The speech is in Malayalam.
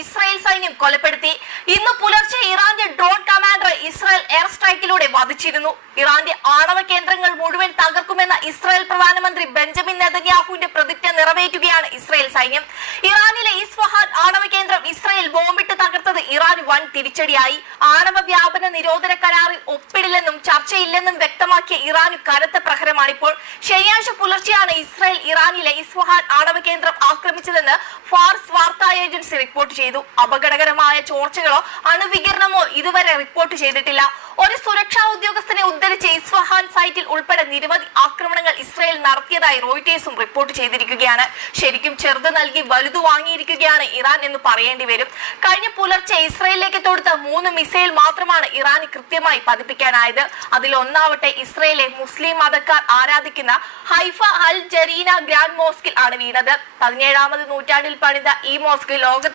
ഇസ്രായേൽ സൈന്യം കൊലപ്പെടുത്തി. ഇന്ന് പുലർച്ചെ ഇറാന്റെ ഡ്രോൺ കമാൻഡർ ഇസ്രായേൽ എയർ സ്ട്രൈക്കിലൂടെ വധിച്ചിരുന്നു. ഇറാന്റെ ആണവ കേന്ദ്രങ്ങൾ മുഴുവൻ തകർക്കുമെന്ന ഇസ്രായേൽ പ്രധാനമന്ത്രി ബെഞ്ചമിൻ നെതന്യാഹുവിന്റെ പ്രതിജ്ഞ നിറവേറ്റുകയാണ് ഇസ്രായേൽ സൈന്യം. ഇറാനിലെ ഇസ്ഫഹാൻ ആണവ കേന്ദ്രം ഇസ്രായേൽ ബോംബിട്ട് തകർത്തത് ഇറാൻ വൻ തിരിച്ചടിയായി. ആണവ വ്യാപന നിരോധന കരാറിൽ ഒപ്പിടില്ലെന്നും ചർച്ചയില്ലെന്നും വ്യക്തമാക്കിയ ഇറാന് കനത്ത പ്രഹരമാണിപ്പോൾ. ശനിയാഴ്ച പുലർച്ചെയാണ് ഇസ്രായേൽ ഇറാനിലെ ഇസ്ഫഹാൻ ആണവ കേന്ദ്രം ആക്രമിച്ചതെന്ന് ഫാർസ് വാർത്താ ഏജൻസി റിപ്പോർട്ട് ചെയ്തു. അപകടകരമായ ചോർച്ചകളോ അണുവികിരണമോ ഇതുവരെ റിപ്പോർട്ട് ചെയ്തിട്ടില്ല. ഒരു സുരക്ഷാ ഉദ്യോഗസ്ഥനെ ഉദ്ധരിച്ച് ഇസ്ഫഹാൻ സൈറ്റിൽ ഉൾപ്പെടെ നിരവധി ആക്രമണങ്ങൾ ഇസ്രായേൽ നടത്തിയതായി റോയിട്ടേഴ്സും റിപ്പോർട്ട് ചെയ്തിരിക്കുകയാണ്. ശരിക്കും ചെറുത് നൽകി വലുതു വാങ്ങിയിരിക്കുകയാണ് ഇറാൻ എന്ന് പറയേണ്ടി വരും. കഴിഞ്ഞ പുലർച്ചെ ഇസ്രായേലിലേക്ക് തൊടുത്ത 3 മിസൈൽ മാത്രമാണ് ഇറാന് കൃത്യമായി പതിപ്പിക്കാനായത്. അതിലൊന്നാവട്ടെ ഇസ്രായേലിലെ മുസ്ലിം മതക്കാർ ആരാധിക്കുന്ന ഹൈഫ അൽ ജരീന ഗ്രാൻഡ് മോസ്കിൽ ആണ് വീണത്. 17ാം നൂറ്റാണ്ടിൽ പണിത ഈ മോസ്ക്